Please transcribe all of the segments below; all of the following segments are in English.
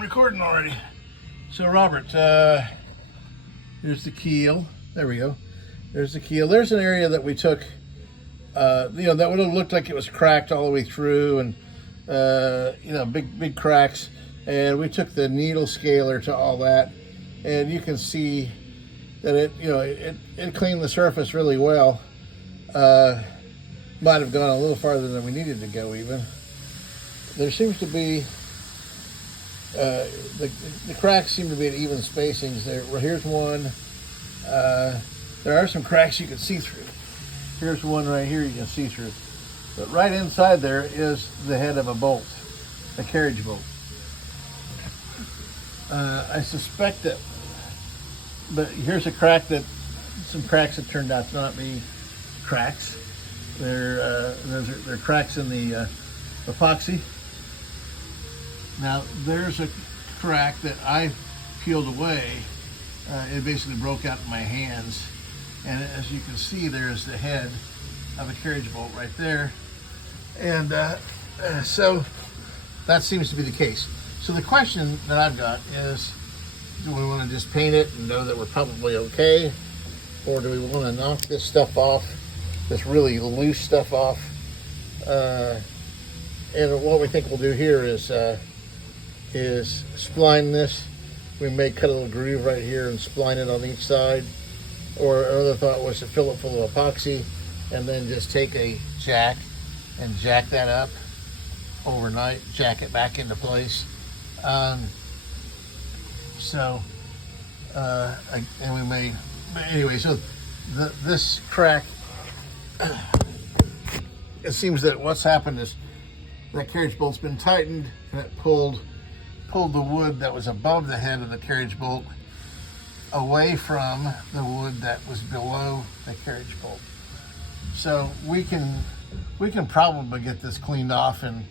I'm recording already. So Robert, here's the keel. There we go. There's the keel. There's an area that we took, that would have looked like it was cracked all the way through, and big cracks. And we took the needle scaler to all that, and you can see that it cleaned the surface really well. Might have gone a little farther than we needed to go even. There seems to be the cracks seem to be at even spacings. Here's one. There are some cracks you can see through. Here's one right here you can see through. But right inside there is the head of a bolt, a carriage bolt. I suspect that, but here's a crack some cracks that turned out to not be cracks. They're cracks in the epoxy. Now there's a crack that I peeled away. It basically broke out in my hands, and as you can see, there's the head of a carriage bolt right there, and so that seems to be the case. So the question that I've got is, do we want to just paint it and know that we're probably okay, or do we want to knock this stuff off, this really loose stuff off? And what we think we'll do here is spline this. We may cut a little groove right here and spline it on each side. Or another thought was to fill it full of epoxy and then just take a jack and jack that up overnight, jack it back into place. And we may, anyway, so this crack, it seems that what's happened is that carriage bolt's been tightened, and it pulled the wood that was above the head of the carriage bolt away from the wood that was below the carriage bolt. So we can probably get this cleaned off in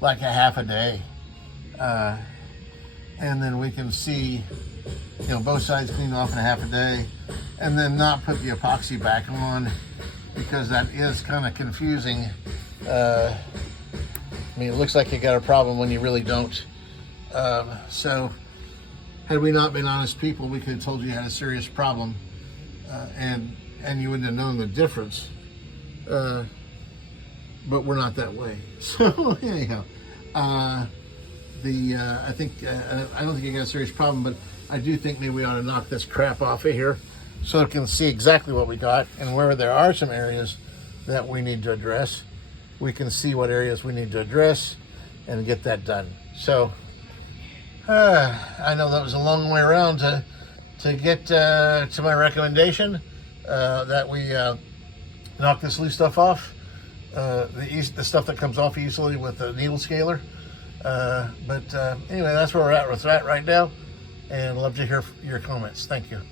like a half a day, and then we can see both sides cleaned off in a half a day, and then not put the epoxy back on, because that is kind of confusing. It looks like you got a problem when you really don't. So had we not been honest people, we could have told you had a serious problem, and you wouldn't have known the difference. But we're not that way. So anyhow, I don't think you got a serious problem, but I do think maybe we ought to knock this crap off of here so you can see exactly what we got, and where there are some areas that we need to address, we can see what areas we need to address and get that done. So I know that was a long way around to get to my recommendation that we knock this loose stuff off, the stuff that comes off easily with the needle scaler. But anyway, that's where we're at with that right now, and love to hear your comments. Thank you.